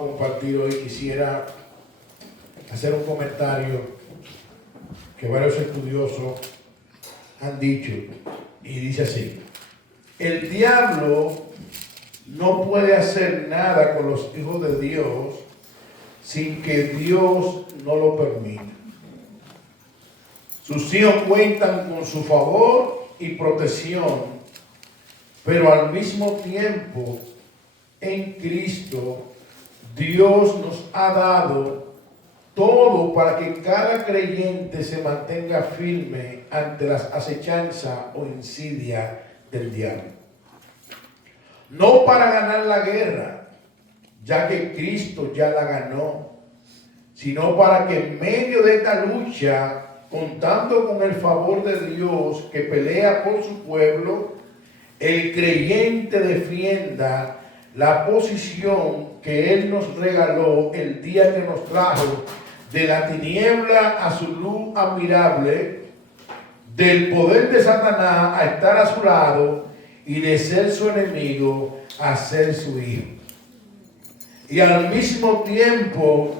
a compartir hoy, quisiera hacer un comentario que varios estudiosos han dicho, y dice así: el diablo no puede hacer nada con los hijos de Dios sin que Dios no lo permita. Sus hijos cuentan con su favor y protección, pero al mismo tiempo, en Cristo, Dios nos ha dado todo para que cada creyente se mantenga firme ante las acechanzas o insidias del diablo. No para ganar la guerra, ya que Cristo ya la ganó, sino para que en medio de esta lucha, contando con el favor de Dios que pelea por su pueblo, el creyente defienda la posición que Él nos regaló el día que nos trajo de la tiniebla a su luz admirable, del poder de Satanás a estar a su lado y de ser su enemigo a ser su hijo. Y al mismo tiempo,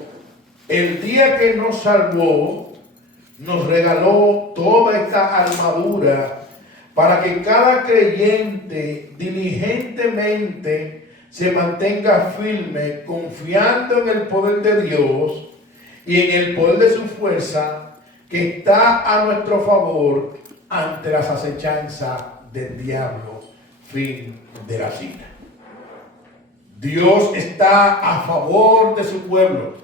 el día que nos salvó, nos regaló toda esta armadura para que cada creyente diligentemente se mantenga firme, confiando en el poder de Dios y en el poder de su fuerza que está a nuestro favor ante las acechanzas del diablo. Fin de la cita. Dios está a favor de su pueblo.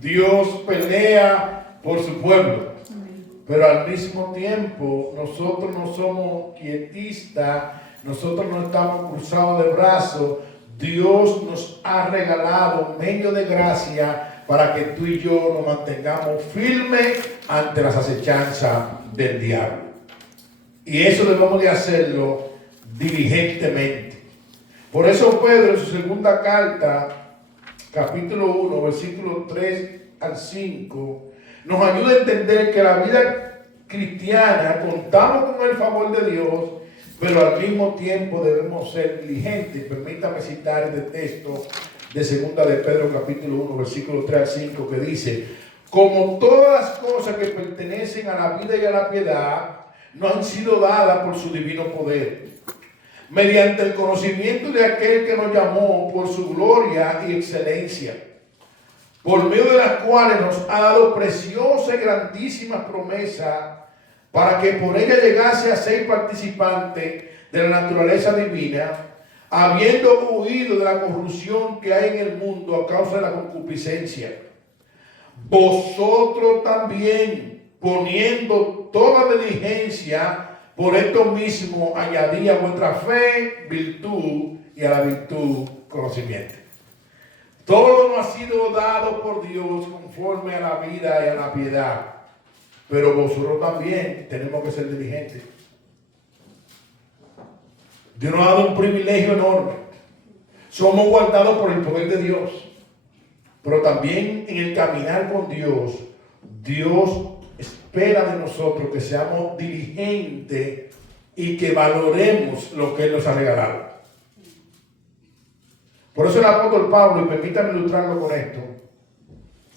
Dios pelea por su pueblo. Pero al mismo tiempo, nosotros no somos quietistas, nosotros no estamos cruzados de brazos. Dios nos ha regalado medio de gracia para que tú y yo nos mantengamos firmes ante las acechanzas del diablo. Y eso debemos de hacerlo diligentemente. Por eso Pedro en su segunda carta, capítulo 1, versículos 3 al 5, nos ayuda a entender que la vida cristiana contamos con el favor de Dios, pero al mismo tiempo debemos ser diligentes. Permítame citar este texto de segunda de Pedro capítulo 1, versículos 3 al 5, que dice: como todas las cosas que pertenecen a la vida y a la piedad no han sido dadas por su divino poder, mediante el conocimiento de aquel que nos llamó por su gloria y excelencia, por medio de las cuales nos ha dado preciosas y grandísimas promesas, para que por ella llegase a ser participante de la naturaleza divina, habiendo huido de la corrupción que hay en el mundo a causa de la concupiscencia. Vosotros también, poniendo toda diligencia, por esto mismo añadí a vuestra fe virtud, y a la virtud conocimiento. Todo nos ha sido dado por Dios conforme a la vida y a la piedad. Pero vosotros también tenemos que ser diligentes. Dios nos ha dado un privilegio enorme. Somos guardados por el poder de Dios. Pero también en el caminar con Dios, Dios espera de nosotros que seamos diligentes y que valoremos lo que Él nos ha regalado. Por eso el apóstol Pablo, y permítame ilustrarlo con esto,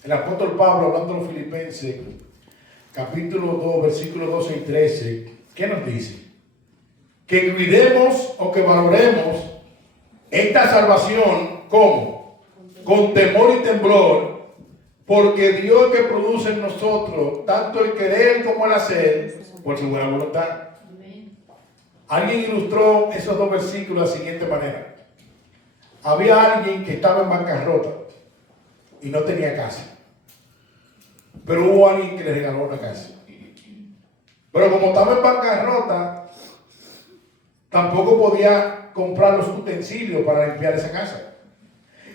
el apóstol Pablo, hablando a los Filipenses, capítulo 2, versículos 12 y 13, ¿qué nos dice? Que cuidemos o que valoremos esta salvación, ¿cómo? Con temor y temblor, porque Dios que produce en nosotros tanto el querer como el hacer, por su buena voluntad. Alguien ilustró esos dos versículos de la siguiente manera. Había alguien que estaba en bancarrota y no tenía casa. Pero hubo alguien que le regaló una casa. Pero como estaba en bancarrota, tampoco podía comprar los utensilios para limpiar esa casa.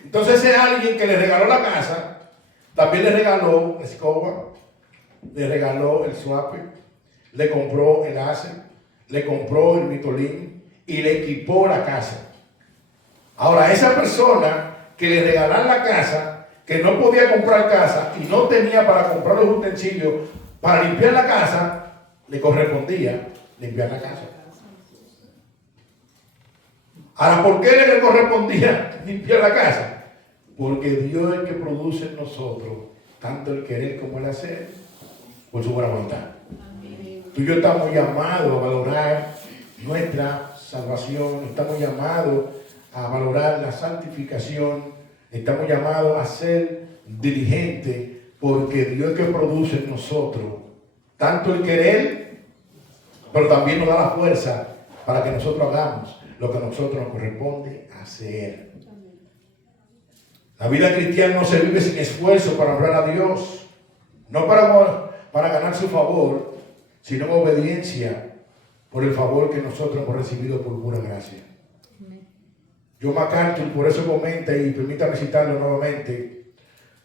Entonces ese alguien que le regaló la casa, también le regaló la escoba, le regaló el suape, le compró el ace, le compró el mitolín y le equipó la casa. Ahora, esa persona que le regalaron la casa, que no podía comprar casa y no tenía para comprar los utensilios para limpiar la casa, le correspondía limpiar la casa. Ahora, ¿por qué le correspondía limpiar la casa? Porque Dios es el que produce en nosotros tanto el querer como el hacer por su buena voluntad. Tú y yo estamos llamados a valorar nuestra salvación, estamos llamados a valorar la santificación, estamos llamados a ser diligentes, porque Dios es el que produce en nosotros tanto el querer, pero también nos da la fuerza para que nosotros hagamos lo que a nosotros nos corresponde hacer. La vida cristiana no se vive sin esfuerzo para honrar a Dios, no para ganar su favor, sino en obediencia por el favor que nosotros hemos recibido por pura gracia. John MacArthur por eso comenta, y permítame citarlo nuevamente,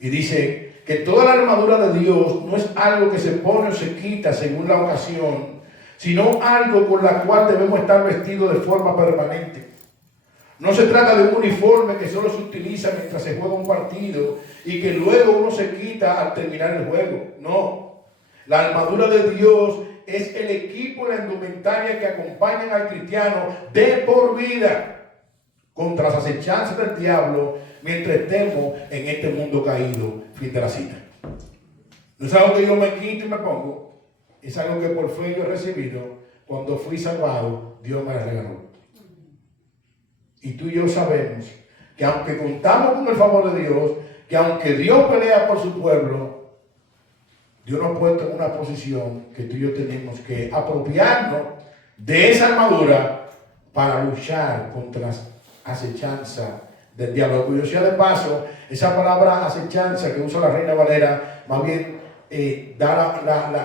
y dice que toda la armadura de Dios no es algo que se pone o se quita según la ocasión, sino algo con la cual debemos estar vestidos de forma permanente. No se trata de un uniforme que solo se utiliza mientras se juega un partido y que luego uno se quita al terminar el juego. No. La armadura de Dios es el equipo, la indumentaria que acompañan al cristiano de por vida contra las acechanzas del diablo mientras estemos en este mundo caído. Fin de la cita. No es algo que yo me quito y me pongo. Es algo que por fe yo he recibido. Cuando fui salvado, Dios me regaló. Y tú y yo sabemos que aunque contamos con el favor de Dios, que aunque Dios pelea por su pueblo, Dios nos ha puesto en una posición que tú y yo tenemos que apropiarnos de esa armadura para luchar contra las acechanzas del diablo. Curiosidad de paso, esa palabra acechanza que usa la Reina Valera, más bien da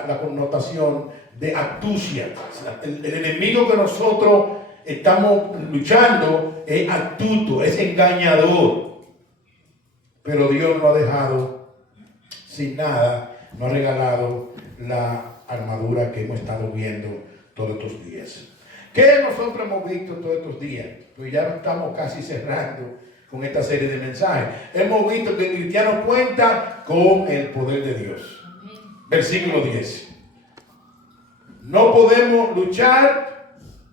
la connotación de astucia. El enemigo que nosotros estamos luchando es astuto, es engañador. Pero Dios no ha dejado sin nada, nos ha regalado la armadura que hemos estado viendo todos estos días. ¿Qué nosotros hemos visto todos estos días? Pues ya estamos casi cerrando con esta serie de mensajes. Hemos visto que el cristiano cuenta con el poder de Dios. Versículo 10. No podemos luchar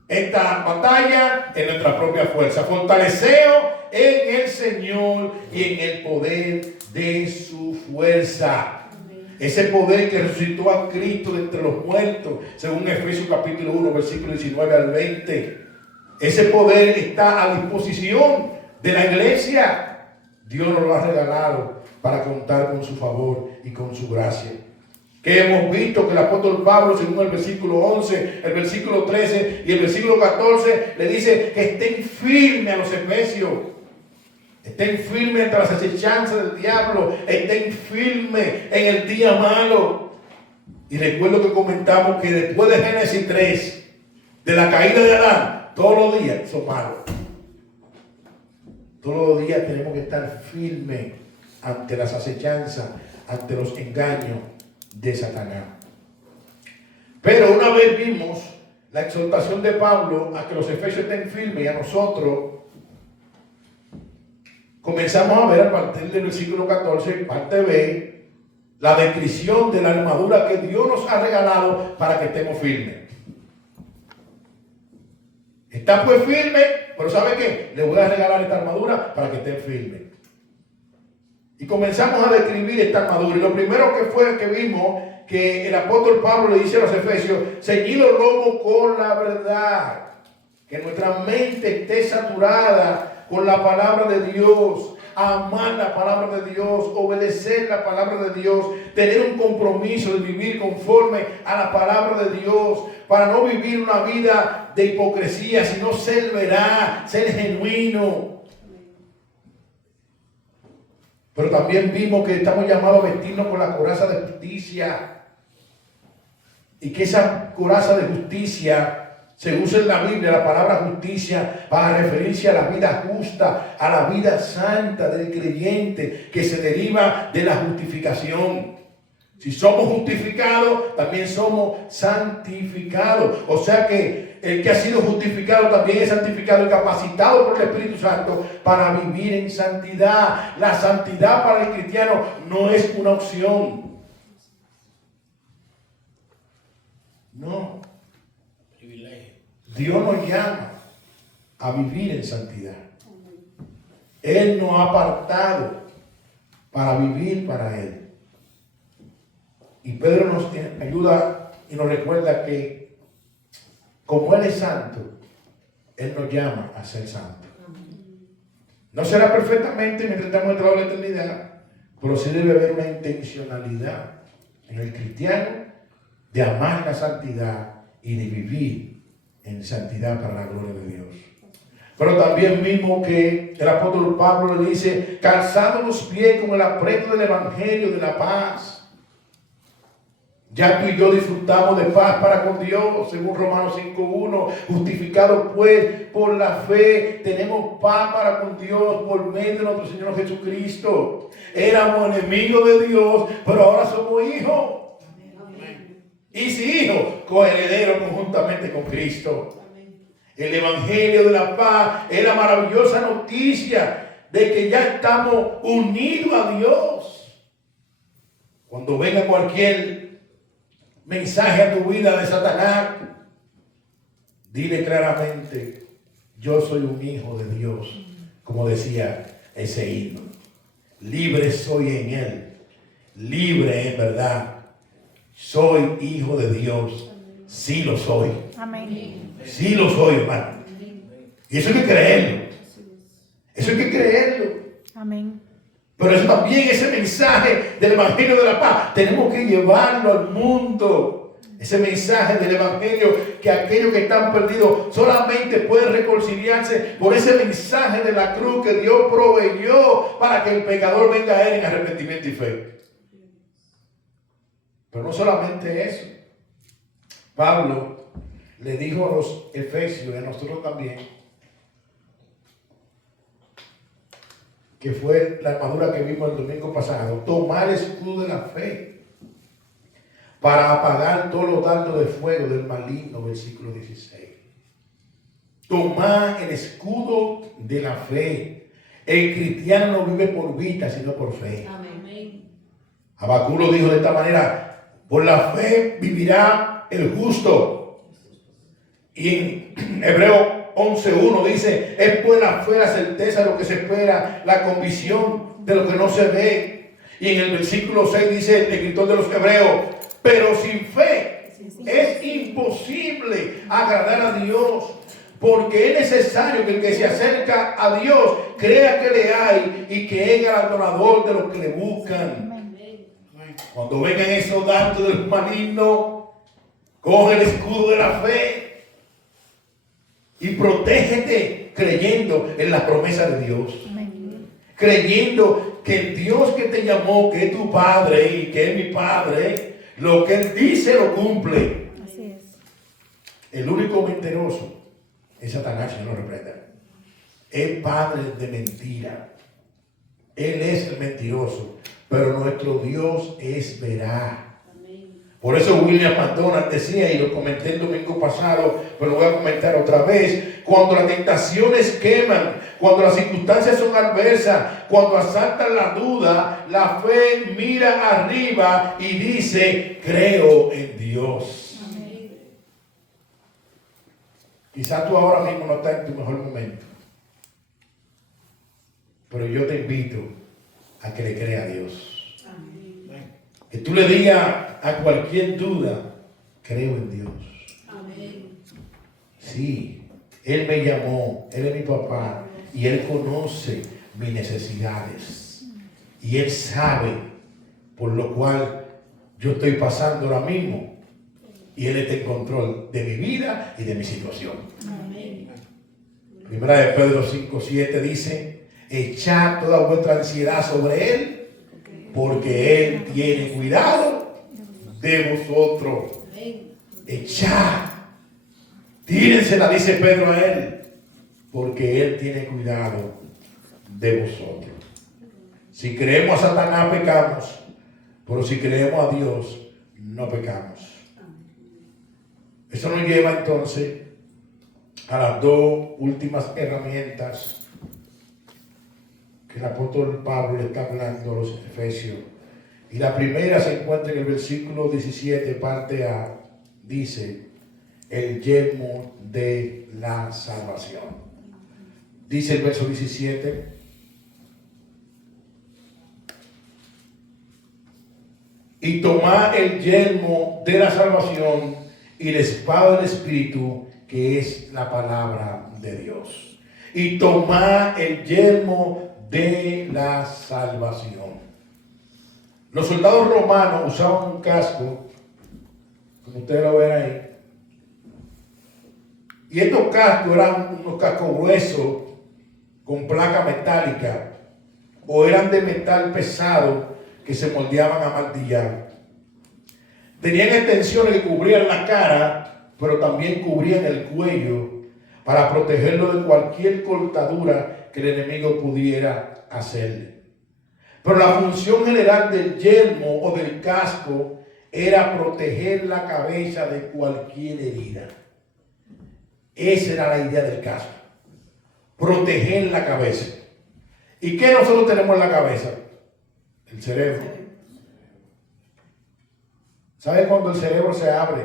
esta batalla en nuestra propia fuerza. Fortaleceos en el Señor y en el poder de su fuerza. Ese poder que resucitó a Cristo de entre los muertos, según Efesios capítulo 1, versículo 19 al 20. Ese poder está a disposición de la iglesia. Dios nos lo ha regalado para contar con su favor y con su gracia. Que hemos visto que el apóstol Pablo, según el versículo 11, el versículo 13 y el versículo 14, le dice que estén firmes a los efesios. Estén firmes ante las acechanzas del diablo. Estén firmes en el día malo. Y recuerdo que comentamos que después de Génesis 3, de la caída de Adán, todos los días son malos. Todos los días tenemos que estar firmes ante las acechanzas, ante los engaños de Satanás. Pero una vez vimos la exhortación de Pablo a que los efesios estén firmes, y a nosotros comenzamos a ver a partir del versículo 14, parte B, la descripción de la armadura que Dios nos ha regalado para que estemos firmes. Está pues firme, pero ¿sabe qué? Le voy a regalar esta armadura para que estén firmes. Y comenzamos a describir esta armadura. Y lo primero que fue que vimos, que el apóstol Pablo le dice a los efesios: ceñid los lomos con la verdad. Que nuestra mente esté saturada con la palabra de Dios. Amar la palabra de Dios, obedecer la palabra de Dios, tener un compromiso de vivir conforme a la palabra de Dios, para no vivir una vida de hipocresía, sino ser veraz, ser genuino. Pero también vimos que estamos llamados a vestirnos con la coraza de justicia, y que esa coraza de justicia se usa en la Biblia, la palabra justicia, para referirse a la vida justa, a la vida santa del creyente, que se deriva de la justificación. Si somos justificados, también somos santificados. O sea que el que ha sido justificado también es santificado y capacitado por el Espíritu Santo para vivir en santidad. La santidad para el cristiano no es una opción. No. Dios nos llama a vivir en santidad. Él nos ha apartado para vivir para Él. Y Pedro nos ayuda y nos recuerda que como Él es santo, Él nos llama a ser santos. No será perfectamente mientras estamos dentro de la eternidad, pero sí debe haber una intencionalidad en el cristiano de amar la santidad y de vivir en santidad para la gloria de Dios. Pero también mismo que el apóstol Pablo le dice, calzando los pies con el apresto del evangelio de la paz. Ya tú y yo disfrutamos de paz para con Dios, según Romanos 5:1. Justificados pues por la fe, tenemos paz para con Dios por medio de nuestro Señor Jesucristo. Éramos enemigos de Dios, pero ahora somos hijos. Amén. Y si hijos, coherederos conjuntamente con Cristo. Amén. El evangelio de la paz es la maravillosa noticia de que ya estamos unidos a Dios. Cuando venga cualquier mensaje a tu vida de Satanás, dile claramente, yo soy un hijo de Dios, como decía ese himno. Libre soy en Él, libre en verdad. Soy hijo de Dios, sí lo soy. Amén. Sí lo soy, hermano. Y eso hay que creerlo. Eso hay que creerlo. Amén. Pero eso también, ese mensaje del evangelio de la paz, tenemos que llevarlo al mundo. Ese mensaje del evangelio, que aquellos que están perdidos solamente pueden reconciliarse por ese mensaje de la cruz que Dios proveyó para que el pecador venga a Él en arrepentimiento y fe. Pero no solamente eso. Pablo le dijo a los efesios y a nosotros también, que fue la armadura que vimos el domingo pasado, tomar el escudo de la fe para apagar todos los dardos de fuego del maligno, versículo 16. Tomar el escudo de la fe. El cristiano no vive por vista, sino por fe. Amén. Habacuc lo dijo de esta manera, por la fe vivirá el justo. Y en Hebreo 11:1 dice, es pues la fe, la certeza de lo que se espera, la convicción de lo que no se ve. Y en el versículo 6 dice el escritor de los Hebreos, pero sin fe es imposible agradar a Dios, porque es necesario que el que se acerca a Dios crea que le hay y que es galardonador de los que le buscan. Cuando vengan esos dardos del maligno, coge el escudo de la fe y protégete creyendo en la promesa de Dios. Amén. Creyendo que el Dios que te llamó, que es tu Padre y que es mi Padre, lo que Él dice lo cumple. Así es. El único mentiroso es Satanás, si no lo reprenda. Es padre de mentira. Él es el mentiroso, pero nuestro Dios es veraz. Por eso William McDonald decía, y lo comenté el domingo pasado, pero lo voy a comentar otra vez, cuando las tentaciones queman, cuando las circunstancias son adversas, cuando asaltan la duda, la fe mira arriba y dice, creo en Dios. Amén. Quizás tú ahora mismo no estás en tu mejor momento, pero yo te invito a que le creas a Dios. Amén. Que tú le digas a cualquier duda, creo en Dios. Amén. Sí, Él me llamó, Él es mi papá y Él conoce mis necesidades. Y Él sabe por lo cual yo estoy pasando ahora mismo. Y Él está en control de mi vida y de mi situación. Amén. Primera de Pedro 5:7 dice, echad toda vuestra ansiedad sobre Él, porque Él tiene cuidado de vosotros. Echad, tírensela, dice Pedro a Él, porque Él tiene cuidado de vosotros. Si creemos a Satanás pecamos, pero si creemos a Dios no pecamos. Eso nos lleva entonces a las dos últimas herramientas que el apóstol Pablo le está hablando a los efesios. Y la primera se encuentra en el versículo 17, parte A, dice, el yelmo de la salvación. Dice el verso 17, y tomad el yelmo de la salvación y la espada del Espíritu, que es la palabra de Dios. Y tomad el yelmo de la salvación. Los soldados romanos usaban un casco, como ustedes lo ven ahí. Y estos cascos eran unos cascos gruesos con placa metálica, o eran de metal pesado que se moldeaban a martillar. Tenían extensiones que cubrían la cara, pero también cubrían el cuello para protegerlo de cualquier cortadura que el enemigo pudiera hacerle. Pero la función general del yelmo o del casco era proteger la cabeza de cualquier herida. Esa era la idea del casco, proteger la cabeza. ¿Y qué nosotros tenemos en la cabeza? El cerebro. ¿Sabe cuando el cerebro se abre?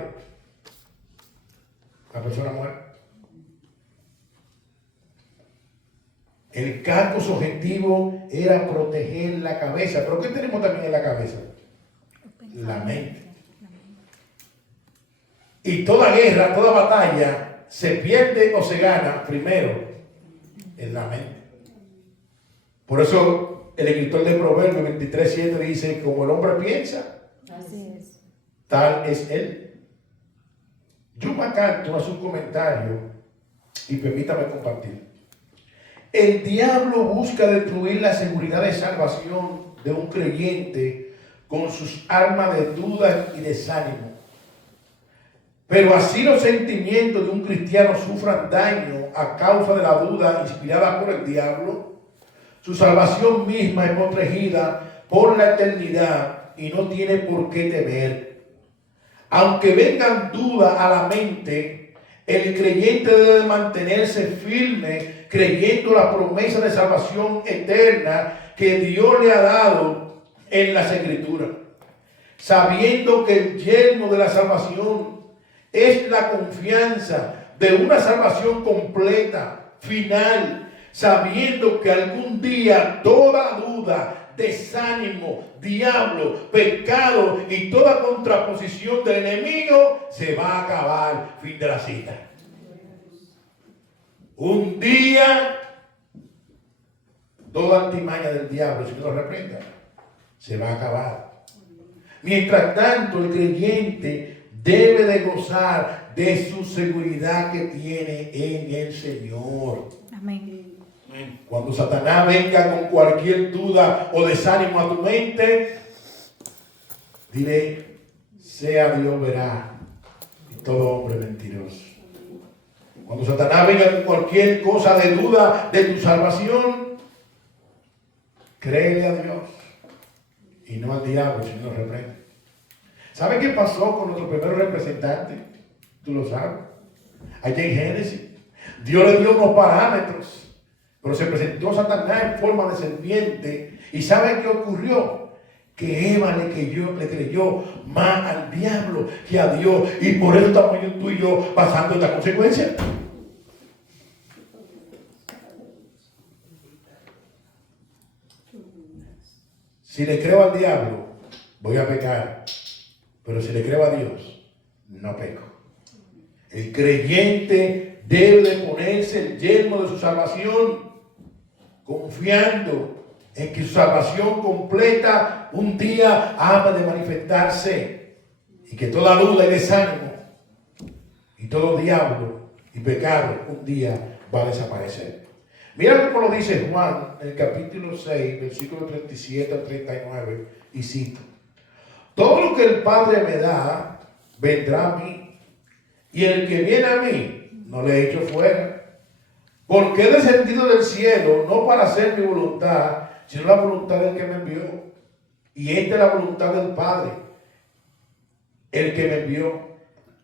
La persona muere. El casco, su objetivo era proteger la cabeza. ¿Pero qué tenemos también en la cabeza? La mente. Y toda guerra, toda batalla se pierde o se gana primero en la mente. Por eso el escritor de Proverbios 23:7 dice: como el hombre piensa, así es, tal es él. John MacArthur hace un comentario y permítame compartir. El diablo busca destruir la seguridad de salvación de un creyente con sus armas de duda y desánimo. Pero así los sentimientos de un cristiano sufran daño a causa de la duda inspirada por el diablo, su salvación misma es protegida por la eternidad y no tiene por qué temer. Aunque vengan dudas a la mente, el creyente debe mantenerse firme creyendo la promesa de salvación eterna que Dios le ha dado en las Escrituras, sabiendo que el yelmo de la salvación es la confianza de una salvación completa, final, sabiendo que algún día toda duda, desánimo, diablo, pecado y toda contraposición del enemigo se va a acabar. Fin de la cita. Un día toda artimaña del diablo, si no lo reprenda, se va a acabar. Mientras tanto, el creyente debe de gozar de su seguridad que tiene en el Señor. Amén. Cuando Satanás venga con cualquier duda o desánimo a tu mente, dile: sea Dios verá y todo hombre mentiroso. Cuando Satanás venga con cualquier cosa de duda de tu salvación, créele a Dios y no al diablo, si no lo reprende. ¿Sabe qué pasó con nuestro primer representante? Tú lo sabes. Allá en Génesis, Dios le dio unos parámetros, pero se presentó Satanás en forma de serpiente. ¿Y sabe qué ocurrió? Que Eva le creyó más al diablo que a Dios. Y por eso estamos tú y yo pasando esta consecuencia. Si le creo al diablo, voy a pecar. Pero si le creo a Dios, no peco. El creyente debe de ponerse el yelmo de su salvación, confiando en que su salvación completa un día ha de manifestarse, y que toda duda y desánimo y todo diablo y pecado un día va a desaparecer. Mira cómo lo dice Juan en el capítulo 6, versículo 37 al 39, y cito: todo lo que el Padre me da vendrá a mí, y el que viene a mí no le echo fuera, porque he descendido del cielo no para hacer mi voluntad, sino la voluntad del que me envió. Y esta es la voluntad del Padre, el que me envió,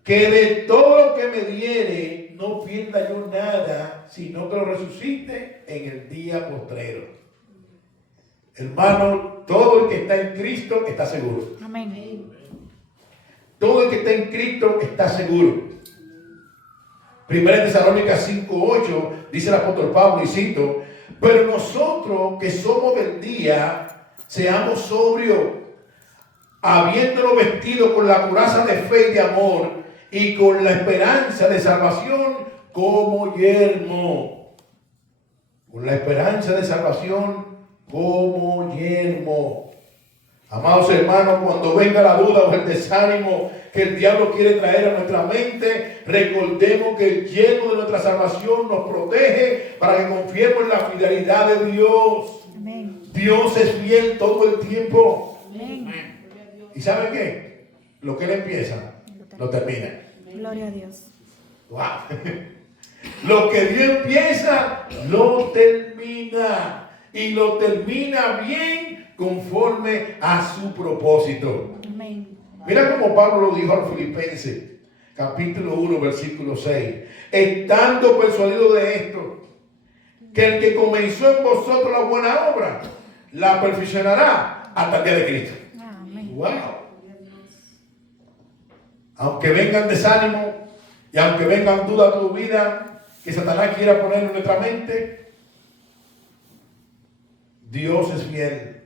que de todo lo que me diere no pierda yo nada, sino que lo resucite en el día postrero. Hermano, todo el que está en Cristo está seguro. Amén. Todo el que está en Cristo está seguro. 1 Tesalónicas 5:8 dice el apóstol Pablo, y cito: pero nosotros que somos del día, seamos sobrios, habiéndolo vestido con la coraza de fe y de amor y con la esperanza de salvación como yermo. Con la esperanza de salvación como yermo. Amados hermanos, cuando venga la duda o el desánimo que el diablo quiere traer a nuestra mente, recordemos que el yermo de nuestra salvación nos protege para que confiemos en la fidelidad de Dios. Amén. Dios es fiel todo el tiempo. Amén. ¿Y saben qué? Lo que Él empieza, lo termina. Gloria a Dios. Wow. Lo que Dios empieza, lo termina. Y lo termina bien conforme a su propósito. Amén. Mira como Pablo lo dijo a los Filipenses, capítulo 1, versículo 6. Estando persuadido de esto, que el que comenzó en vosotros la buena obra, la perfeccionará hasta el día de Cristo. Amén. Wow. Aunque vengan desánimo y aunque vengan dudas a tu vida que Satanás quiera poner en nuestra mente, Dios es fiel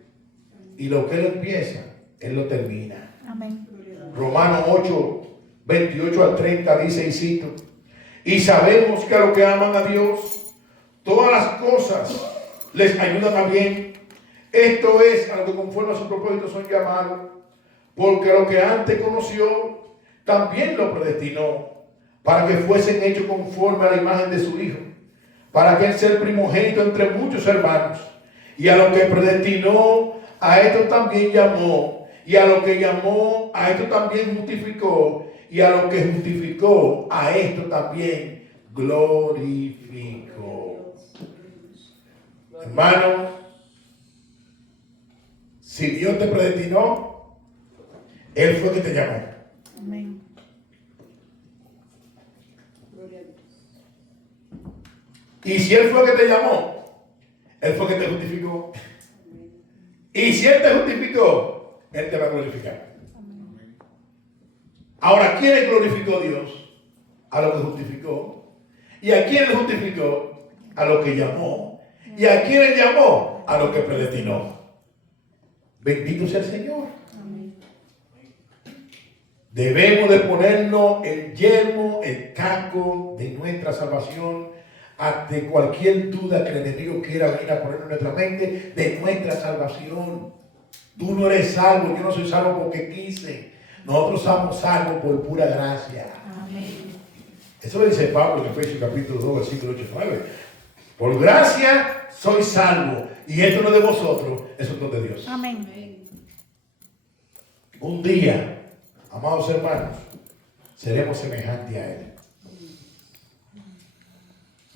y lo que Él empieza, Él lo termina. Amén. Romanos 8, 28 al 30 dice, y cito: y sabemos que a los que aman a Dios, todas las cosas les ayudan a bien. Esto es, a los que conforme a su propósito son llamados, porque a los que antes conoció, también lo predestinó, para que fuesen hechos conforme a la imagen de su Hijo, para que Él sea el primogénito entre muchos hermanos. Y a los que predestinó, a estos también llamó, y a los que llamó, a estos también justificó, y a los que justificó, a estos también glorificó. Hermano, si Dios te predestinó, Él fue que te llamó. Amén. Y si Él fue que te llamó, Él fue que te justificó. Y si Él te justificó, Él te va a glorificar. Ahora, ¿quién le glorificó Dios? A lo que justificó. ¿Y a quién le justificó? A lo que llamó. ¿Y a quién le llamó? A lo que predestinó. Bendito sea el Señor. Debemos de ponernos el yelmo, el casco de nuestra salvación ante cualquier duda que el enemigo quiera venir a poner en nuestra mente de nuestra salvación. Tú no eres salvo, yo no soy salvo porque quise. Nosotros somos salvos por pura gracia. Amén. Eso lo dice Pablo en Efesios capítulo 2, versículo 8 y 9. Por gracia soy salvo. Y esto no es de vosotros, eso es don de Dios. Amén. Un día, amados hermanos, seremos semejantes a Él.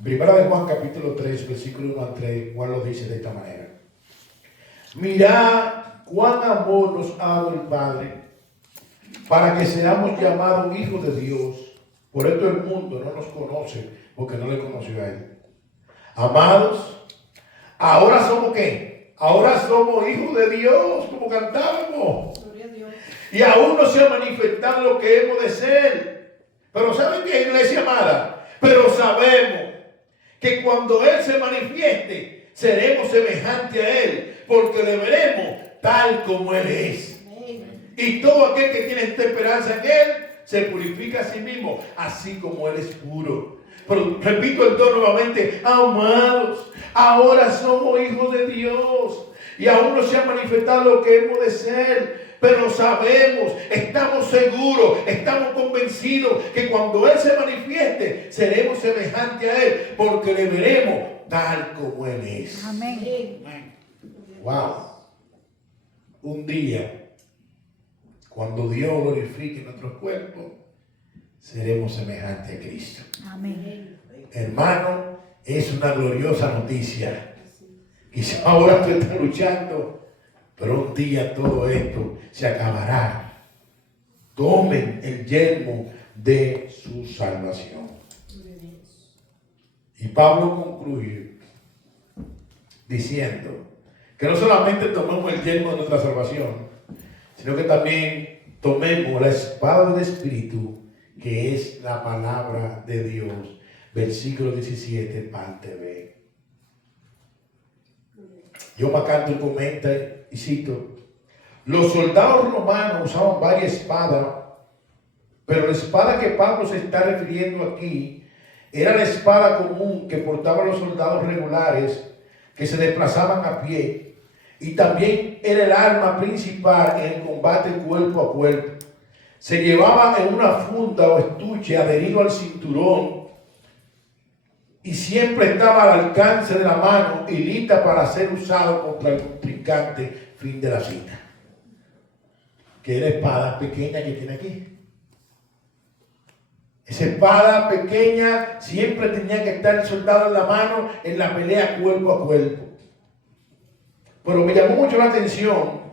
Primera de Juan capítulo 3, versículo 1 al 3, Juan lo dice de esta manera. Mirad cuán amor nos ha dado el Padre para que seamos llamados hijos de Dios. Por esto el mundo no nos conoce porque no le conoció a Él. Amados, ahora somos ¿qué? Ahora somos hijos de Dios, como cantábamos. Y aún no se ha manifestado lo que hemos de ser. Pero ¿saben qué, iglesia amada? Pero sabemos que cuando Él se manifieste, seremos semejantes a Él, porque le veremos tal como Él es. Y todo aquel que tiene esta esperanza en Él, se purifica a sí mismo, así como Él es puro. Pero repito el tono nuevamente, amados, ahora somos hijos de Dios. Y aún no se ha manifestado lo que hemos de ser. Pero sabemos, estamos seguros, estamos convencidos que cuando Él se manifieste, seremos semejantes a Él, porque le veremos tal como Él es. Amén. Wow. Un día, cuando Dios glorifique nuestros cuerpos, seremos semejantes a Cristo. Amén. Hermano, es una gloriosa noticia. Quizá ahora tú estás luchando, pero un día todo esto se acabará. Tomen el yelmo de su salvación. Y Pablo concluye diciendo que no solamente tomemos el yelmo de nuestra salvación, sino que también tomemos la espada del Espíritu, que es la palabra de Dios. Versículo 17, parte B. John MacArthur comenta y cito: Los soldados romanos usaban varias espadas, pero la espada que Pablo se está refiriendo aquí era la espada común que portaban los soldados regulares que se desplazaban a pie, y también era el arma principal en el combate cuerpo a cuerpo. Se llevaba en una funda o estuche adherido al cinturón y siempre estaba al alcance de la mano y lista para ser usado contra el contrincante. Fin de la cita. Que es la espada pequeña que tiene aquí. Esa espada pequeña siempre tenía que estar el soldado en la mano en la pelea cuerpo a cuerpo. Pero me llamó mucho la atención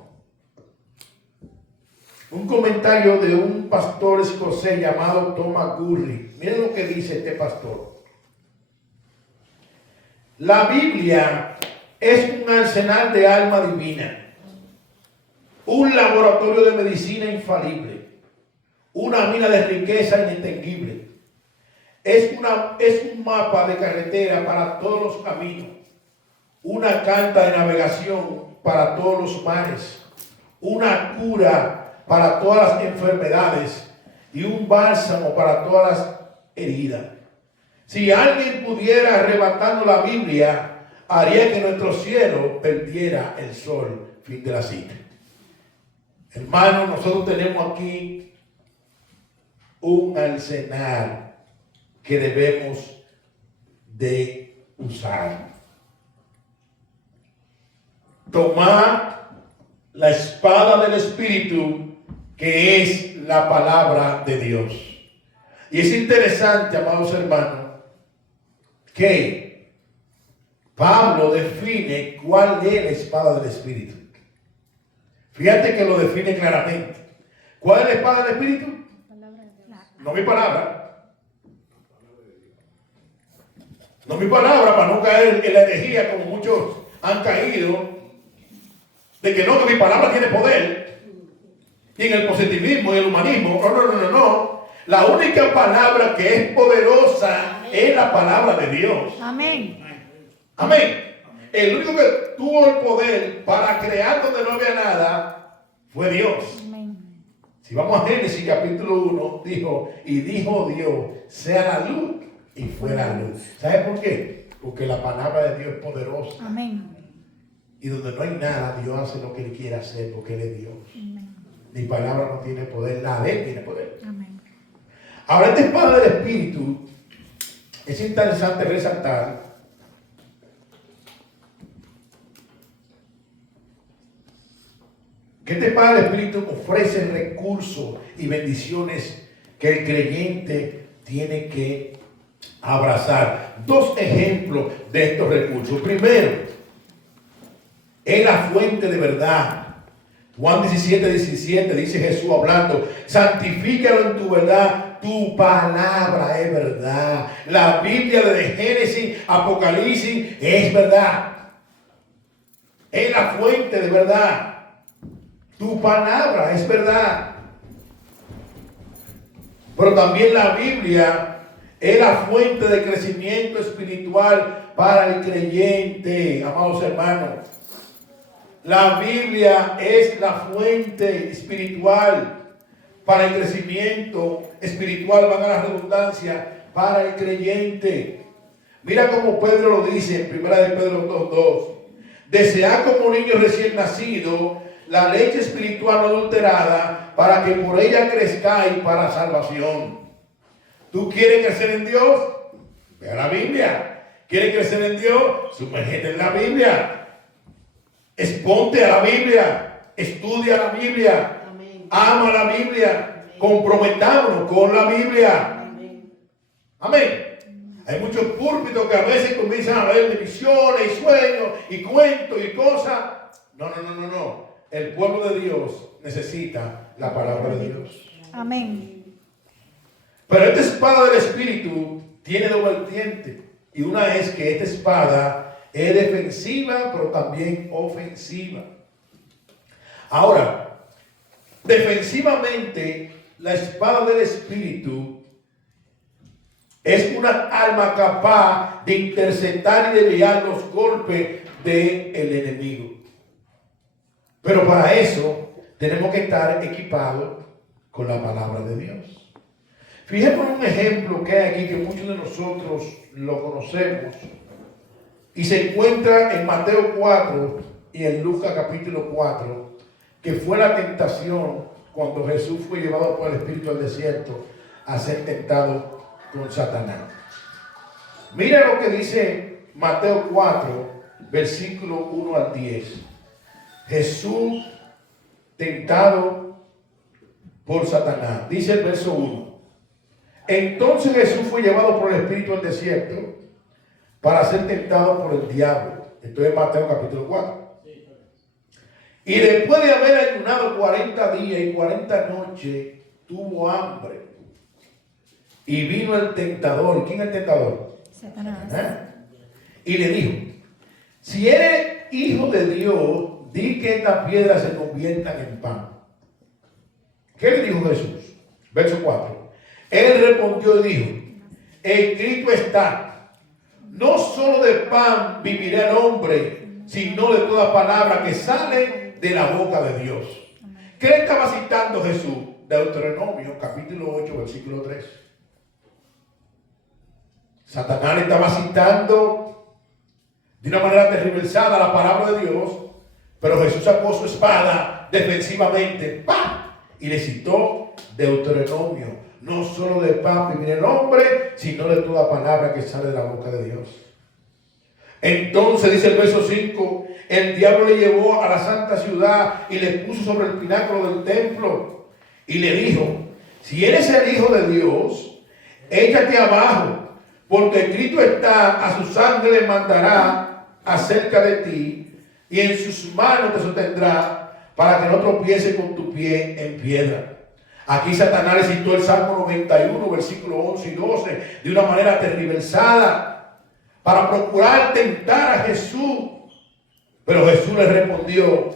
un comentario de un pastor escocés llamado Thomas Gurley. Miren lo que dice este pastor. La Biblia es un arsenal de alma divina, un laboratorio de medicina infalible, una mina de riqueza inextinguible. Es un mapa de carretera para todos los caminos, una carta de navegación para todos los mares, una cura para todas las enfermedades y un bálsamo para todas las heridas. Si alguien pudiera arrebatarnos la Biblia, haría que nuestro cielo perdiera el sol. Fin de la cita. Hermanos, nosotros tenemos aquí un arsenal que debemos de usar. Tomar la espada del Espíritu, que es la palabra de Dios. Y es interesante, amados hermanos, que Pablo define cuál es la espada del Espíritu. Fíjate que lo define claramente. ¿Cuál es la espada del Espíritu? No mi palabra. No mi palabra, para no caer en la herejía como muchos han caído, de que no, que mi palabra tiene poder. Y en el positivismo, en el humanismo, no. La única palabra que es poderosa es la palabra de Dios. Amén. Amén. El único que tuvo el poder para crear donde no había nada fue Dios. Amén. Si vamos a Génesis capítulo 1, dijo Dios, sea la luz, y fue la luz. ¿Sabe por qué? Porque la palabra de Dios es poderosa. Amén. Y donde no hay nada, Dios hace lo que Él quiere hacer, porque Él es Dios. Amén. Mi palabra no tiene poder, la de Él tiene poder. Amén. Ahora, esta espada del Espíritu es interesante resaltar que esta espada del Espíritu ofrece recursos y bendiciones que el creyente tiene que abrazar. Dos ejemplos de estos recursos. Primero, es la fuente de verdad. Juan 17 dice Jesús hablando: santifícalo en tu verdad, tu palabra es verdad. La Biblia de Génesis, Apocalipsis es verdad. Es la fuente de verdad. Tu palabra es verdad. Pero también la Biblia es la fuente de crecimiento espiritual para el creyente, amados hermanos. La Biblia es la fuente espiritual para el crecimiento espiritual, van a la redundancia, para el creyente. Mira cómo Pedro lo dice en 1 de Pedro 2:2. Desead como niño recién nacido la leche espiritual no adulterada, para que por ella crezcáis para salvación. ¿Tú quieres crecer en Dios? Ve a la Biblia. ¿Quieres crecer en Dios? Sumérgete en la Biblia. Exponte a la Biblia, estudia la Biblia, amén. Ama la Biblia, amén. Comprometámonos con la Biblia. Amén. Amén. Hay muchos púlpitos que a veces comienzan a hablar de visiones y sueños y cuentos y cosas. No. El pueblo de Dios necesita la palabra de Dios. Amén. Pero esta espada del Espíritu tiene dos vertientes. Y una es que esta espada es defensiva, pero también ofensiva. Ahora, defensivamente, la espada del Espíritu es una arma capaz de interceptar y desviar los golpes del enemigo. Pero para eso tenemos que estar equipados con la palabra de Dios. Fijémonos un ejemplo que hay aquí que muchos de nosotros lo conocemos y se encuentra en Mateo 4 y en Lucas capítulo 4, que fue la tentación cuando Jesús fue llevado por el Espíritu al desierto a ser tentado con Satanás. Mira lo que dice Mateo 4, versículo 1 al 10. Jesús tentado por Satanás. Dice el verso 1. Entonces Jesús fue llevado por el Espíritu al desierto para ser tentado por el diablo. Esto es Mateo capítulo 4. Y después de haber ayunado 40 días y 40 noches, tuvo hambre. Y vino el tentador. ¿Quién es el tentador? Satanás. Y le dijo: si eres hijo de Dios, di que estas piedras se conviertan en pan. ¿Qué le dijo Jesús? Verso 4. Él respondió y dijo: escrito está, no solo de pan vivirá el hombre, sino de toda palabra que sale de la boca de Dios. ¿Qué le estaba citando Jesús? Deuteronomio capítulo 8, versículo 3. Satanás le estaba citando de una manera tergiversada la palabra de Dios, pero Jesús sacó su espada defensivamente, ¡pam!, y le citó Deuteronomio: no solo de pan vivirá el hombre, sino de toda palabra que sale de la boca de Dios. Entonces dice el verso 5: el diablo le llevó a la santa ciudad y le puso sobre el pináculo del templo y le dijo: si eres el Hijo de Dios, échate abajo, porque escrito está, a sus ángeles mandará acerca de ti, y en sus manos te sostendrá, para que no tropieces con tu pie en piedra. Aquí Satanás le citó el Salmo 91, versículos 11 y 12, de una manera tergiversada, para procurar tentar a Jesús. Pero Jesús le respondió,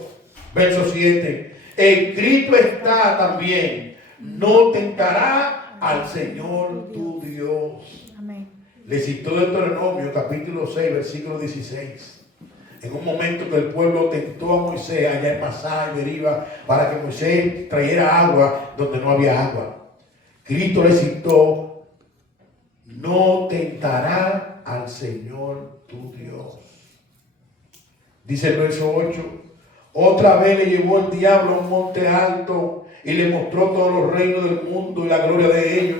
verso 7, escrito está también, no tentará al Señor tu Dios. Amén. Le citó Deuteronomio capítulo 6, versículo 16. En un momento que el pueblo tentó a Moisés allá en Masá y Meriba para que Moisés trajera agua donde no había agua. Cristo le citó: no tentará al Señor tu Dios. Dice el verso 8: otra vez le llevó el diablo a un monte alto y le mostró todos los reinos del mundo y la gloria de ellos.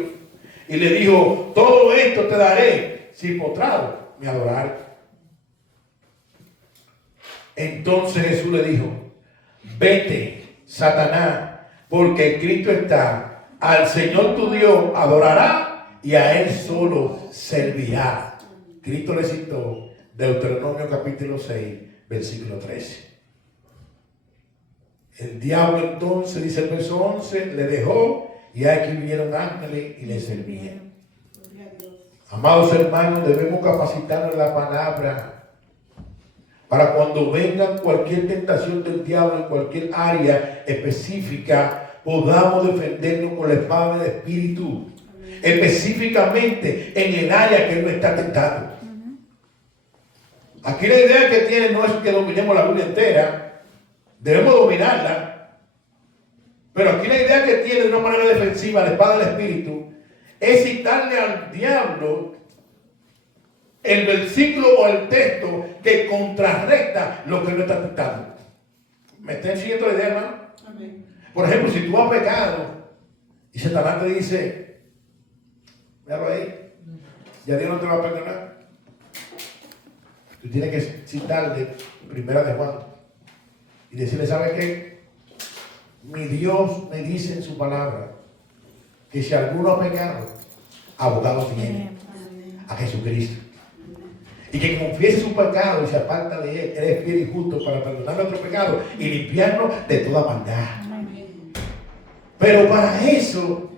Y le dijo: todo esto te daré si postrado me adorar. Entonces Jesús le dijo: vete, Satanás, porque escrito está, al Señor tu Dios adorará y a Él solo servirá. Cristo le citó Deuteronomio capítulo 6, versículo 13. El diablo entonces, dice el verso 11, le dejó, y aquí vinieron ángeles y le servían. Amados hermanos, debemos capacitarnos en la palabra para cuando venga cualquier tentación del diablo en cualquier área específica, podamos defendernos con la espada del Espíritu, específicamente en el área que no está tentado. Aquí la idea que tiene no es que dominemos la Biblia entera, debemos dominarla, pero aquí la idea que tiene de una manera defensiva la espada del Espíritu es citarle al diablo el versículo o el texto que contrarresta lo que no está tentado. ¿Me están siguiendo la idea, hermano? Amén. Por ejemplo, si tú has pecado y Satanás te dice: míralo ahí, ya Dios no te va a perdonar, tú tienes que citarle Primera de Juan y decirle: ¿sabe qué? Mi Dios me dice en su palabra que si alguno ha pecado, abogado tiene, a Jesucristo, y que confiese su pecado y se aparta de él. Él es fiel y justo para perdonar nuestro pecado y limpiarnos de toda maldad. Pero para eso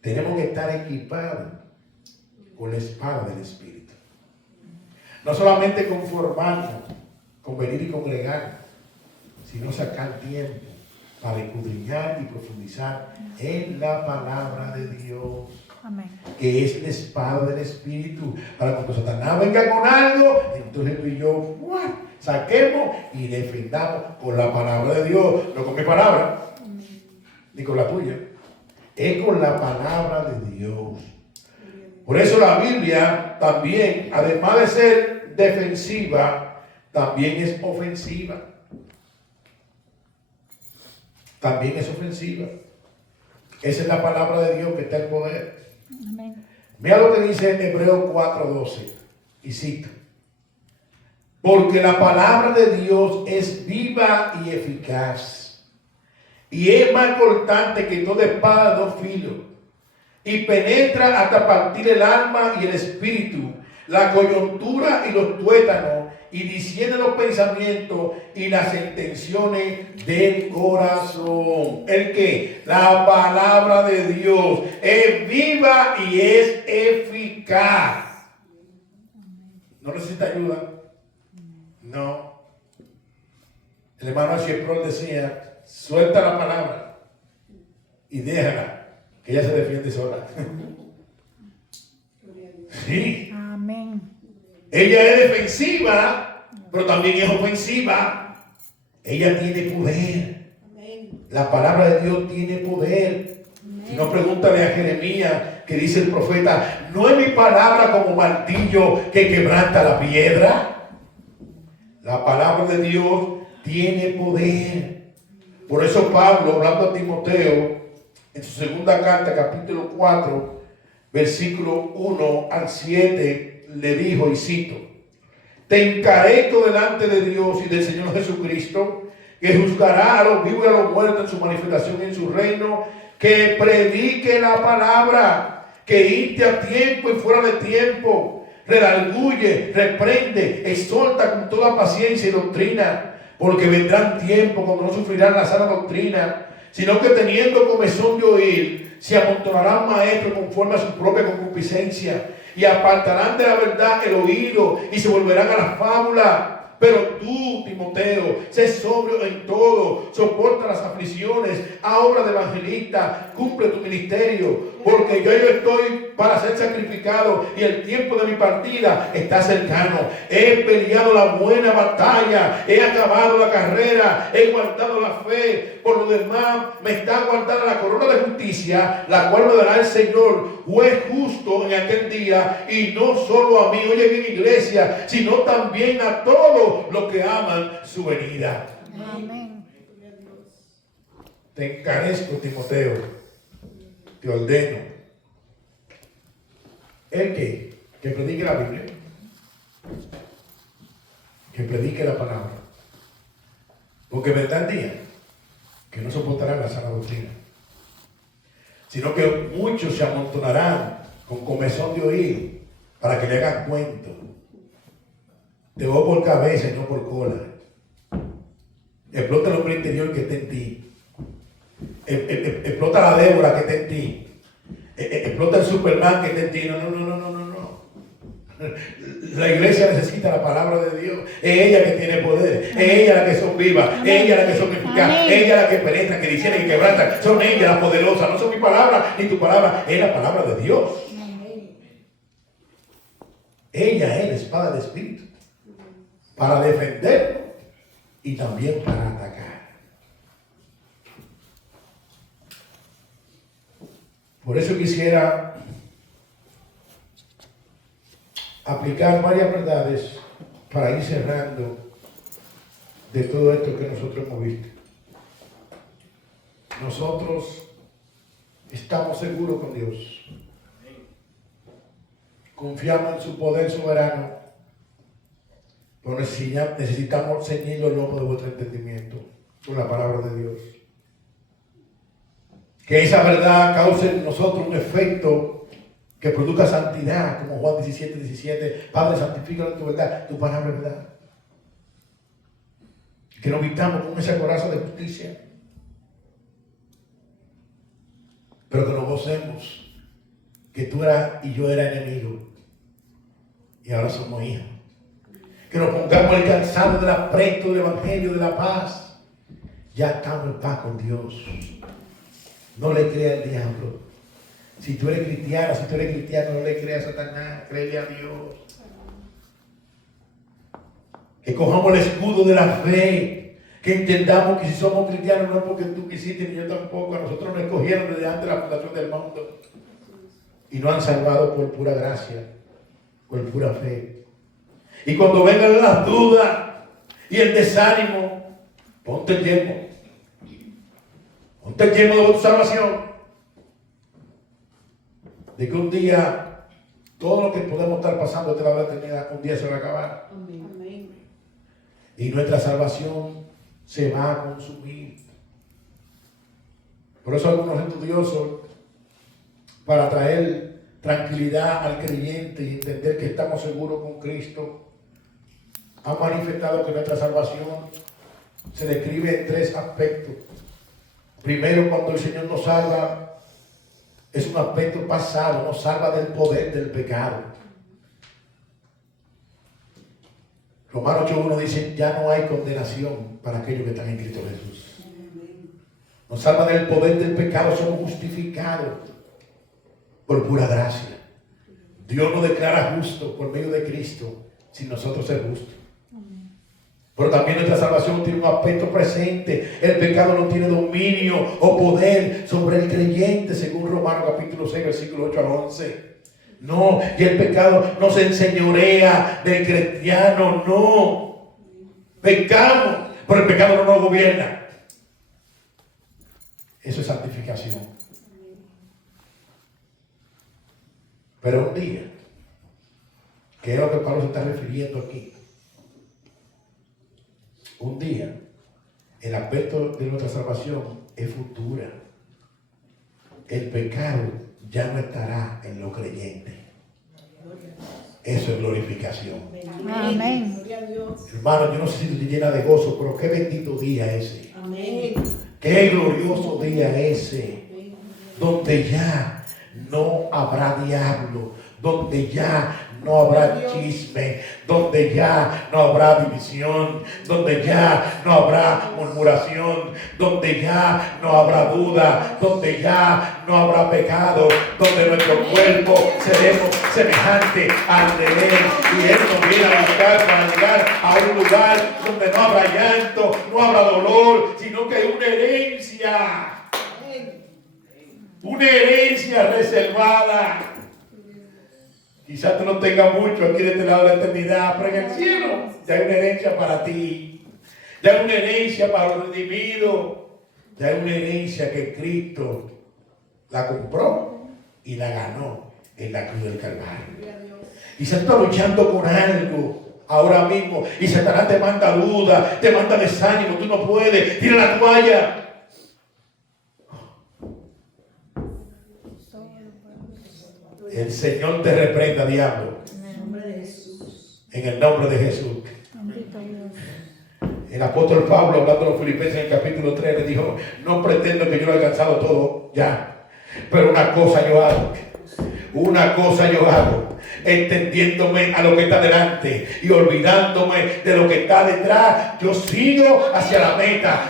tenemos que estar equipados con la espada del Espíritu. No solamente conformarnos con venir y congregar, sino sacar tiempo para escudriñar y profundizar en la palabra de Dios. Amén. Que es la espada del Espíritu, para cuando Satanás venga con algo, entonces tú y yo Saquemos y defendamos con la palabra de Dios, no con mi palabra, ni con la tuya. Es con la palabra de Dios. Por eso la Biblia también, además de ser defensiva, también es ofensiva. También es ofensiva. Esa es la palabra de Dios que está en poder. Amén. Mira lo que dice en Hebreos 4:12. Y cito. Porque la palabra de Dios es viva y eficaz. Y es más cortante que toda espada de dos filos. Y penetra hasta partir el alma y el espíritu, la coyuntura y los tuétanos, y discierne los pensamientos y las intenciones del corazón. ¿El qué? La palabra de Dios es viva y es eficaz. ¿No necesita ayuda? No. El hermano Sheprol decía, suelta la palabra y déjala, que ella se defiende sola. Sí. Amén. Ella es defensiva, pero también es ofensiva. Ella tiene poder. La palabra de Dios tiene poder. Si no, pregúntale a Jeremías, que dice el profeta, ¿no es mi palabra como martillo que quebranta la piedra? La palabra de Dios tiene poder. Por eso Pablo, hablando a Timoteo, en su segunda carta, capítulo 4, versículo 1 al 7, le dijo, y cito, te encarezco delante de Dios y del Señor Jesucristo, que juzgará a los vivos y a los muertos en su manifestación y en su reino, que predique la palabra, que irte a tiempo y fuera de tiempo, redarguye, reprende, exhorta con toda paciencia y doctrina, porque vendrán tiempos cuando no sufrirán la sana doctrina, sino que teniendo comezón de oír, se amontonarán maestros conforme a su propia concupiscencia, y apartarán de la verdad el oído, y se volverán a la fábula. Pero tú, Timoteo, sé sobrio en todo, soporta las aflicciones, a obra de evangelista, cumple tu ministerio, porque yo estoy para ser sacrificado y el tiempo de mi partida está cercano. He peleado la buena batalla, he acabado la carrera, he guardado la fe. Por lo demás, me está guardando la corona de justicia, la cual me dará el Señor, juez justo en aquel día, y no solo a mí, oye bien, iglesia, sino también a todos los que aman su venida. Amén. Te encarezco, Timoteo, te ordeno. ¿El qué? Que predique la Biblia, que predique la palabra, porque vendrá el día que no soportarán la sana doctrina, sino que muchos se amontonarán con comezón de oír para que le hagan cuento. Te voy por cabeza y no por cola. Explota el hombre interior que está en ti. Explota la Débora que está en ti. Explota el Superman que está en ti. No. La iglesia necesita la palabra de Dios. Es ella que tiene poder. Es ella la que son vivas. Es ella la que son eficaces. Es ella la que penetra, que dicen y quebrantan. Son ellas las poderosas. No son mi palabra ni tu palabra. Es la palabra de Dios. Ella es la espada del Espíritu, para defender y también para atacar. Por eso quisiera aplicar varias verdades para ir cerrando de todo esto que nosotros hemos visto. Nosotros estamos seguros con Dios. Confiamos en su poder soberano, pero necesitamos ceñir los lomos de vuestro entendimiento con la palabra de Dios. Que esa verdad cause en nosotros un efecto que produzca santidad, como Juan 17:17. Padre, santifícalo en tu verdad, tu palabra es verdad. Que nos vistamos con esa coraza de justicia, pero que nos gocemos que tú eras y yo era enemigo y ahora somos hijos. Que nos pongamos el calzado del apresto del evangelio de la paz. Ya estamos en paz con Dios. No le creas al diablo. Si tú eres cristiano, no le creas a Satanás, créele a Dios. Que cojamos el escudo de la fe. Que entendamos que si somos cristianos no es porque tú quisiste ni yo tampoco. A nosotros nos escogieron desde antes de la fundación del mundo. Y nos han salvado por pura gracia, por pura fe. Y cuando vengan las dudas y el desánimo, ponte el yelmo. Ponte el yelmo de tu salvación. De que un día, todo lo que podemos estar pasando de la vida eternidad, un día se va a acabar. Amén. Y nuestra salvación se va a consumir. Por eso algunos estudiosos, para traer tranquilidad al creyente y entender que estamos seguros con Cristo, han manifestado que nuestra salvación se describe en 3 aspectos. Primero, cuando el Señor nos salva, es un aspecto pasado, nos salva del poder del pecado. Romanos 8:1 dice, ya no hay condenación para aquellos que están en Cristo Jesús. Nos salva del poder del pecado, somos justificados por pura gracia. Dios nos declara justo por medio de Cristo, sin nosotros ser justos. Pero también nuestra salvación tiene un aspecto presente. El pecado no tiene dominio o poder sobre el creyente, según Romanos capítulo 6, versículo 8 al 11. No, y el pecado no se enseñorea del cristiano, no. Pecamos, pero el pecado no nos gobierna. Eso es santificación. Pero un día, que es lo que Pablo se está refiriendo aquí, un día, el aspecto de nuestra salvación es futura. El pecado ya no estará en los creyentes. Eso es glorificación. Amén. Hermano, yo no sé si te llena de gozo, pero qué bendito día ese. Amén. Qué glorioso día ese. Donde ya no habrá diablo. Donde ya no habrá chisme, donde ya no habrá división, donde ya no habrá murmuración, donde ya no habrá duda, donde ya no habrá pecado, donde nuestro cuerpo seremos semejantes al de Él. Y Él nos viene a buscar para llegar a un lugar donde no habrá llanto, no habrá dolor, sino que hay una herencia. Una herencia reservada. Quizás tú no tengas mucho aquí de este lado de la eternidad, pero en el cielo ya hay una herencia para ti. Ya hay una herencia para los redimidos. Ya hay una herencia que Cristo la compró y la ganó en la cruz del Calvario. Quizás tú estás luchando con algo ahora mismo y Satanás te manda duda, te manda desánimo, tú no puedes, tira la toalla. El Señor te reprenda, diablo. En el nombre de Jesús. En el nombre de Jesús. El apóstol Pablo, hablando a los filipenses en el capítulo 3, le dijo, no pretendo que yo lo haya alcanzado todo ya, pero una cosa yo hago, entendiéndome a lo que está delante y olvidándome de lo que está detrás, yo sigo hacia la meta,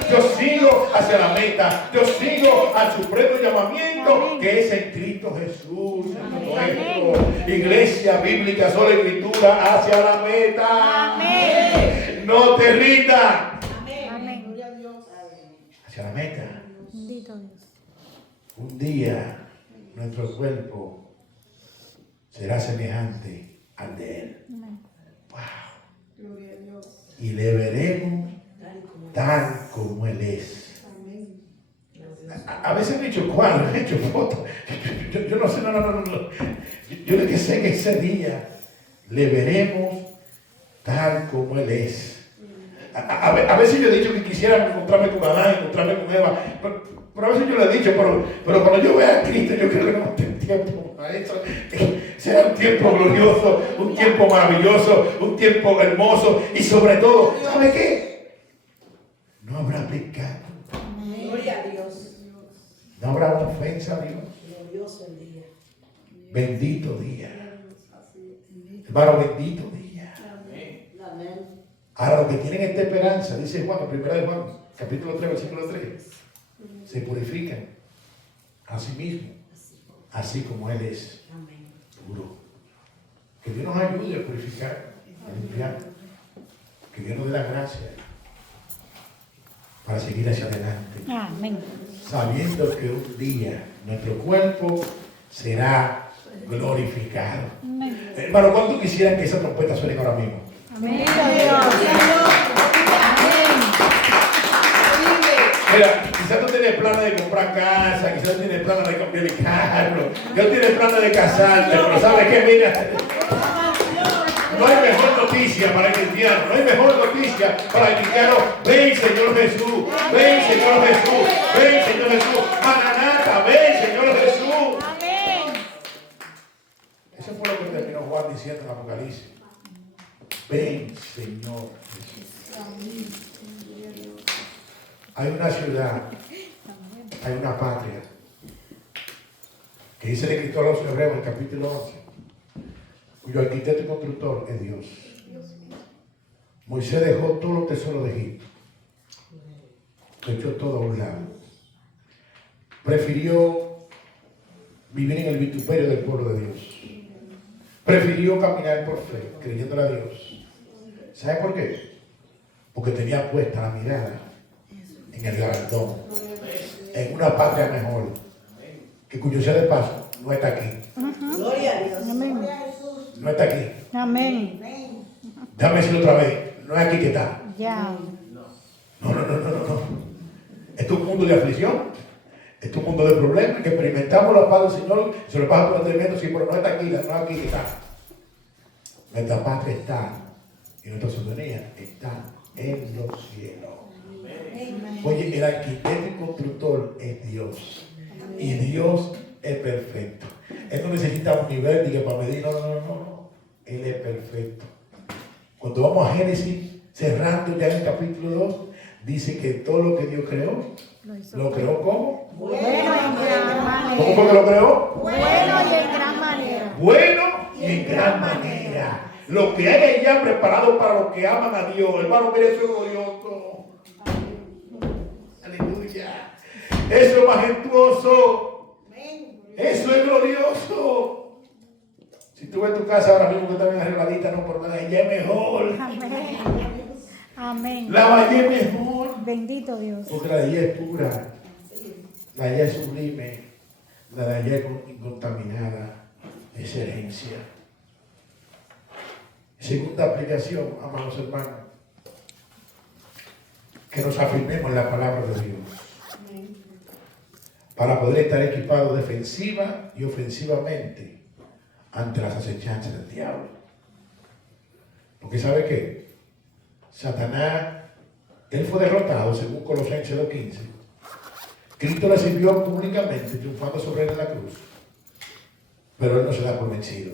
yo sigo al supremo llamamiento que es en Cristo Jesús, nuestro. Iglesia bíblica, sola escritura, hacia la meta. Amén. No te rindas. Amén. Gloria a Dios. Hacia la meta. Bendito Dios. Un día nuestro cuerpo será semejante al de Él. Wow. Gloria a Dios. Y le veremos tal como Él es. Amén. A veces me he hecho cuadros, he hecho fotos. Yo no sé, no. Yo lo que sé que ese día le veremos tal como Él es. A veces yo he dicho que quisiera encontrarme con Adán, encontrarme con Eva, pero a veces yo lo he dicho, pero cuando yo vea a Cristo, yo creo que no tengo tiempo para eso. Será un tiempo glorioso, un tiempo maravilloso, un tiempo hermoso y sobre todo, ¿sabe qué? No habrá pecado, Gloria a Dios. no habrá ofensa a Dios. Glorioso el día. Bendito día. Hermano, bendito día. Amén. Ahora, los que tienen esta esperanza, dice Juan, primera de Juan, capítulo 3, versículo 3, se purifican a sí mismos, así como Él es puro. Que Dios nos ayude a purificar, a limpiar. Que Dios nos dé la gracia para seguir hacia adelante, Amén. sabiendo que un día nuestro cuerpo será glorificado. Amén. Hermano, ¿cuánto quisieran que esa trompeta suene ahora mismo? Bendito Dios. Mira, quizás tú tienes planes de comprar casa, quizás tú tienes planes de cambiar el carro, yo tienes planes de casarte, pero ¿sabes qué? Mira, no hay mejor noticia para el cristiano, no hay mejor noticia para el cristiano. Ven, Señor Jesús, ven, Señor Jesús, ven, Señor Jesús, Maranata, ven, Señor Jesús. Amén. Eso fue lo que terminó Juan diciendo en Apocalipsis. Ven, Señor Jesús. Hay una ciudad, hay una patria, que dice el escritor a los Hebreos en el capítulo 11, cuyo arquitecto y constructor es Dios. Moisés dejó todos los tesoros de Egipto, lo echó todo a un lado. Prefirió vivir en el vituperio del pueblo de Dios. Prefirió caminar por fe, creyéndole a Dios. ¿Sabe por qué? Porque tenía puesta la mirada en el galardón, en una patria mejor, que cuyo sea de paso no está aquí. Gloria a Dios. Amén. No está aquí. Amén. Déjame decirlo otra vez, no es aquí que está. Ya. No. Esto es un mundo de aflicción, esto es un mundo de problemas, que experimentamos la paz del Señor, se lo pasa por el tremendo, sí, pero no está aquí, no es aquí que está. Nuestra patria está, y nuestra soberanía está en los cielos. Oye, el arquitecto y constructor es Dios. Y Dios es perfecto. Él no necesita un nivel ni que para medir, no. Él es perfecto. Cuando vamos a Génesis, cerrando ya en el capítulo 2, dice que todo lo que Dios creó, lo creó ¿cómo? Bueno y en gran ¿Cómo fue manera. que lo creó? Bueno y en gran manera. Bueno y en gran manera. Lo que hay allá preparado para los que aman a Dios. Hermano, mire, eso es glorioso. Aleluya. Eso es majestuoso. Eso es glorioso. Si tú ves tu casa ahora mismo que está bien arregladita, no por nada, ella es mejor. Amén. Amén. La valle es mejor. Bendito Dios. Porque la de ella es pura. La de ella es sublime. La de ella es incontaminada. Es herencia. Segunda aplicación, amados hermanos, que nos afirmemos en la palabra de Dios para poder estar equipados defensiva y ofensivamente ante las acechanzas del diablo. Porque ¿sabe qué? Satanás, él fue derrotado según Colosenses 2:15. Cristo le sirvió públicamente triunfando sobre él en la cruz, pero él no se da por vencido.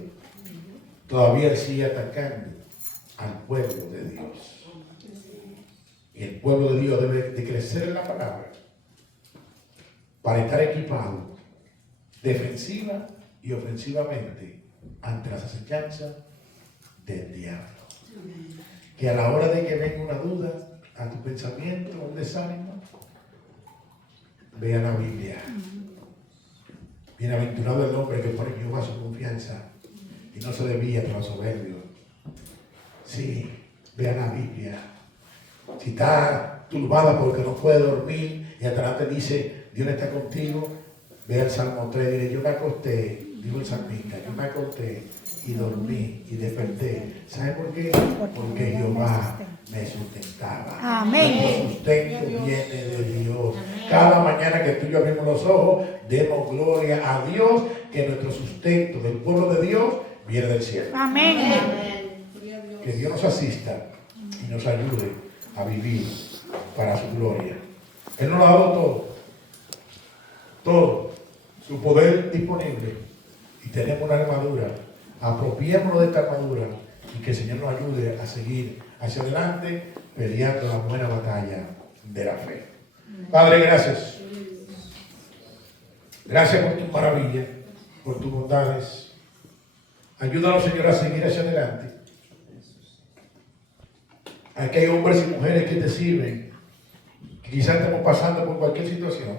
Todavía él sigue atacando al pueblo de Dios. Y el pueblo de Dios debe de crecer en la palabra para estar equipado defensiva y ofensivamente ante las acechanzas del diablo. Que a la hora de que venga una duda a tu pensamiento, un desánimo, vea la Biblia. Bienaventurado el hombre que pone en Jehová su confianza y no se desvía tras los soberbios. Sí, vea la Biblia. Si está turbada porque no puede dormir y adelante dice, Dios no está contigo, vea el Salmo 3, dile, yo me acosté, digo el salmista, yo me acosté y dormí y desperté. ¿Sabe por qué? Porque Jehová me sustentaba. Amén. Nuestro sustento viene de Dios. Cada mañana que tú y yo abrimos los ojos, demos gloria a Dios, que nuestro sustento del pueblo de Dios viene del cielo. Amén. Que Dios nos asista y nos ayude a vivir para su gloria. Él nos lo ha dado todo. Todo. Su poder disponible. Y tenemos una armadura. Apropiémonos de esta armadura y que el Señor nos ayude a seguir hacia adelante peleando la buena batalla de la fe. Padre, gracias. Gracias por tus maravillas, por tus bondades. Ayúdanos, Señor, a seguir hacia adelante. Aquí hay hombres y mujeres que te sirven, que quizás estemos pasando por cualquier situación.